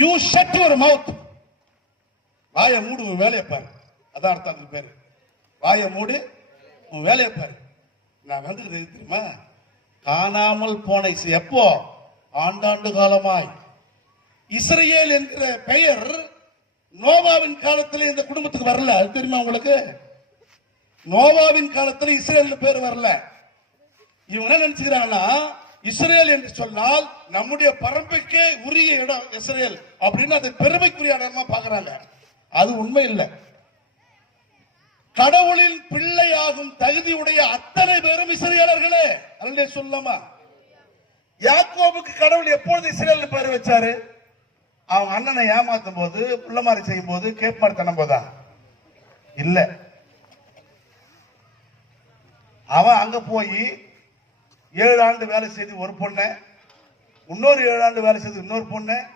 You shut your mouth. வாயை மூடு, உன் வேலையை பாரு. அதான் அர்த்தம் பேரு. வாயை மூடு, உன் வேலையை பாரு. நான் வந்துக்கிறது தெரியுமா? காணாமல் போன எப்போ? ஆண்டாண்டு காலமாய். இஸ்ரேல் என்கிற பெயர் நோவாவின் காலத்தில் இந்த குடும்பத்துக்கு வரல. அது தெரியுமா உங்களுக்கு? நோவாவின் காலத்தில் இஸ்ரேல் பேர் வரல. இவங்க என்ன நினைச்சுக்கிறாங்கன்னா, இஸ்ரேல் என்று சொன்னால் நம்முடைய பரம்பரைக்கே உரிய இடம் இஸ்ரேல் அப்படின்னு அதை பெருமைக்குரிய இடமா பாக்குறாங்க. அது உண்மை இல்லை. கடவுளின் பிள்ளையாகும் தகுதியுடைய அத்தனை பேரும் இஸ்ரேலர்களே. அல்லே சொல்லமா? யாக்கோபுக்கு கடவுள் எப்பொழுது இஸ்ரேல் பேர் வச்சாரு? அவங்க அண்ணனை ஏமாத்தும் போது, புள்ளமாரி செய்யும் போது, கேட்பாடு தனம் போதா? இல்ல. அவன் அங்க போய் 7 ஆண்டு வேலை செய்து ஒரு பொண்ணு, இன்னொரு 7 ஆண்டு வேலை செய்து இன்னொரு பொண்ணு,